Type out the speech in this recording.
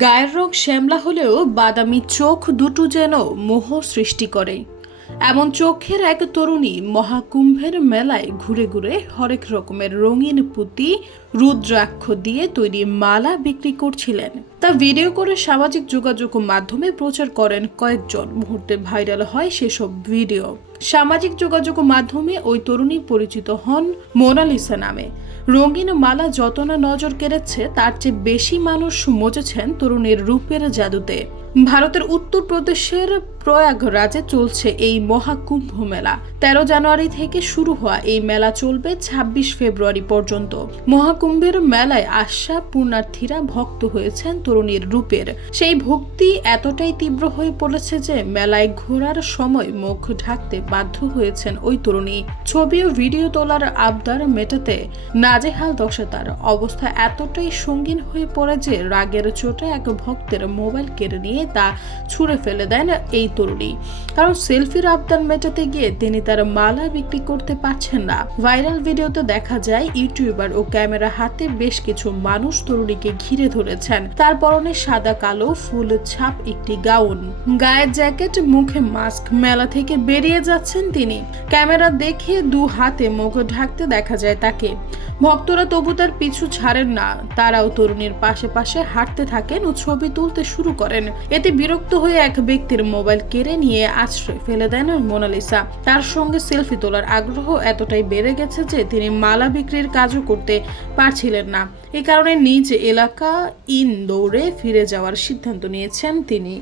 গায়ের রং শ্যামলা হলেও বাদামি চোখ দুটো যেন মোহ সৃষ্টি করে। এমন চোখের এক তরুণী মহাকুম্ভের মেলায় ঘুরে ঘুরে হরেক রকমের রঙিন পুঁতি, রুদ্রাক্ষ দিয়ে তৈরি মালা বিক্রি করছিলেন। তা ভিডিও করে সামাজিক যোগাযোগ মাধ্যমে প্রচার করেন কয়েকজন। মুহূর্তে ভাইরাল হয় সেসব ভিডিও। সামাজিক যোগাযোগ মাধ্যমে ওই তরুণী পরিচিত হন মোনালিসা নামে। রঙিন মালা যত না নজর কেড়েছে, তার চেয়ে বেশি মানুষ মজেছেন তরুণীর রূপের জাদুতে। ভারতের উত্তরপ্রদেশের প্রয়াগরাজে চলছে এই মহাকুম্ভ মেলা তেরো জানুয়ারি থেকে শুরু হওয়া এই মেলা চলবে ২৬ ফেব্রুয়ারি পর্যন্ত। মহাকুম্ভের মেলায় আশা পূর্ণার্থীরা ভক্ত হয়েছেন তরুণীর রূপের। সেই ভক্তি এতটাই তীব্র হয়ে পড়েছে যে মেলায় ঘোরার সময় মুখ ঢাকতে বাধ্য হয়েছেন ওই তরুণী। ছবি ও ভিডিও তোলার আবদার মেটাতে নাজেহাল দশা তার অবস্থা এতটাই সঙ্গীন হয়ে পড়ে যে রাগের চোটে এক ভক্তের মোবাইল কেড়ে নিয়ে তা ছুঁড়ে ফেলে দেন এই তরুণী। কারণ সেলফির আবদার মেটাতে গিয়ে তিনি তার মালা বিক্রি করতে পারছেন না। ভাইরাল ভিডিওতে দেখা যায়, ইউটিউবার ও ক্যামেরা হাতে বেশ কিছু মানুষ তরুণীকে ঘিরে ধরেছেন। তার পরনে সাদা, কালো, ফুল ছাপ একটি গাউন। গায়ের জ্যাকেট, মুখে মাস্ক মেলা থেকে বেরিয়ে যাচ্ছেন তিনি। ক্যামেরা দেখে দু হাতে মুখ ঢাকতে দেখা যায় তাকে। ভক্তরা তবু তার পিছু ছাড়েন না। তারাও তরুণীর পাশে পাশে হাঁটতে থাকেন ও ছবি তুলতে শুরু করেন। এতে বিরক্ত হয়ে এক ব্যক্তির মোবাইল কেড়ে নিয়ে আশ্রয় ফেলে দেন মোনালিসা। তার সঙ্গে সেলফি তোলার আগ্রহ এতটাই বেড়ে গেছে যে তিনি মালা বিক্রির কাজও করতে পারছিলেন না। এ কারণে নিজ এলাকা ইন দৌড়ে ফিরে যাওয়ার সিদ্ধান্ত নিয়েছেন তিনি।